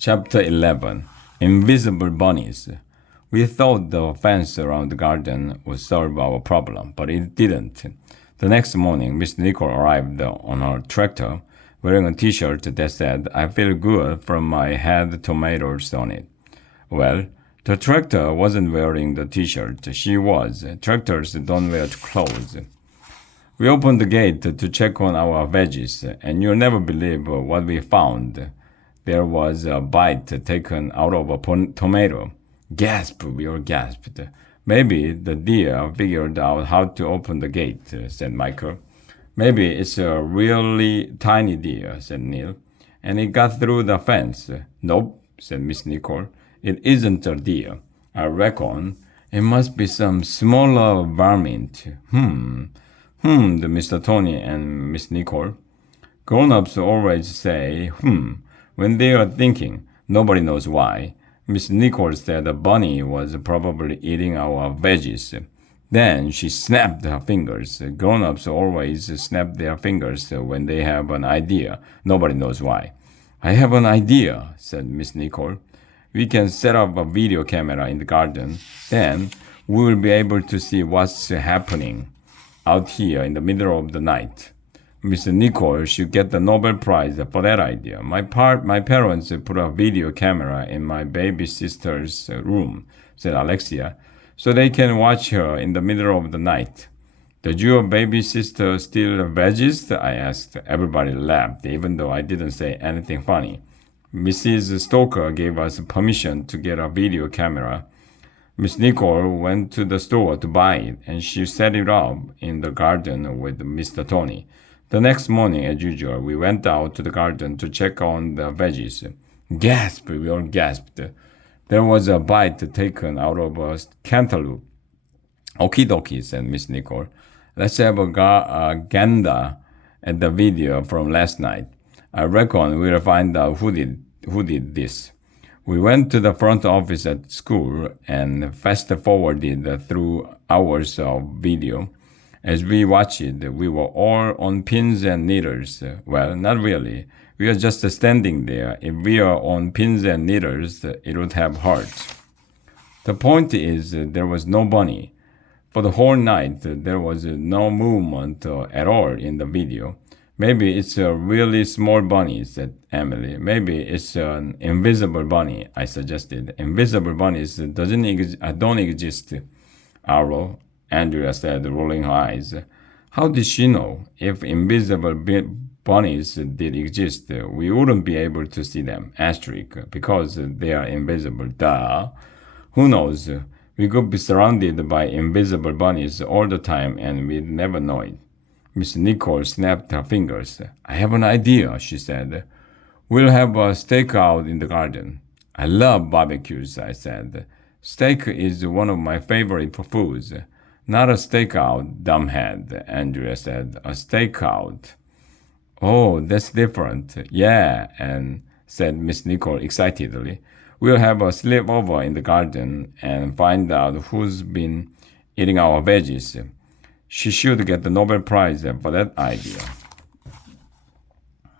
Chapter 11 Invisible Bunnies. We thought the fence around the garden would solve our problem, but it didn't. The next morning, Miss Nicole arrived on her tractor wearing a t-shirt that said, "I feel good from my head tomatoes" on it. Well, the tractor wasn't wearing the t-shirt. She was. Tractors don't wear clothes. We opened the gate to check on our veggies, and you'll never believe what we found. There was a bite taken out of a tomato. Gasp, we all gasped. Maybe the deer figured out how to open the gate, said Michael. Maybe it's a really tiny deer, said Neil. And it got through the fence. Nope, said Miss Nicole. It isn't a deer. I reckon it must be some smaller varmint. Mr. Tony and Miss Nicole. Grown-ups always say, when they are thinking. Nobody knows why. Miss Nicole said a bunny was probably eating our veggies. Then she snapped her fingers. Grown-ups always snap their fingers when they have an idea. Nobody knows why. I have an idea, said Miss Nicole. We can set up a video camera in the garden. Then we will be able to see what's happening out here in the middle of the night. Mr. Nicole should get the Nobel Prize for that idea. My parents put a video camera in my baby sister's room, said Alexia, so they can watch her in the middle of the night. Did your baby sister steal veggies? I asked. Everybody laughed, even though I didn't say anything funny. Mrs. Stoker gave us permission to get a video camera. Miss Nicole went to the store to buy it, and she set it up in the garden with Mr. Tony. The next morning, as usual, we went out to the garden to check on the veggies. Gasp! We all gasped. There was a bite taken out of a cantaloupe. Okie dokie, said Miss Nicole. Let's have a gander at the video from last night. I reckon we'll find out who did this. We went to the front office at school and fast-forwarded through hours of video. As we watched it, we were all on pins and needles. Well, not really. We are just standing there. If we are on pins and needles, it would have hurt. The point is, there was no bunny. For the whole night, there was no movement at all in the video. Maybe it's a really small bunny, said Emily. Maybe it's an invisible bunny, I suggested. Invisible bunnies don't exist, Arlo, Andrea said, rolling her eyes. How did she know? If invisible bunnies did exist, we wouldn't be able to see them, because they are invisible. Duh. Who knows? We could be surrounded by invisible bunnies all the time and we'd never know it. Miss Nicole snapped her fingers. I have an idea, she said. We'll have a stakeout in the garden. I love barbecues, I said. Steak is one of my favorite foods. Not a stakeout, dumbhead, Andrea said. A stakeout. Oh, that's different. Yeah, and said Miss Nicole excitedly. We'll have a sleepover in the garden and find out who's been eating our veggies. She should get the Nobel Prize for that idea.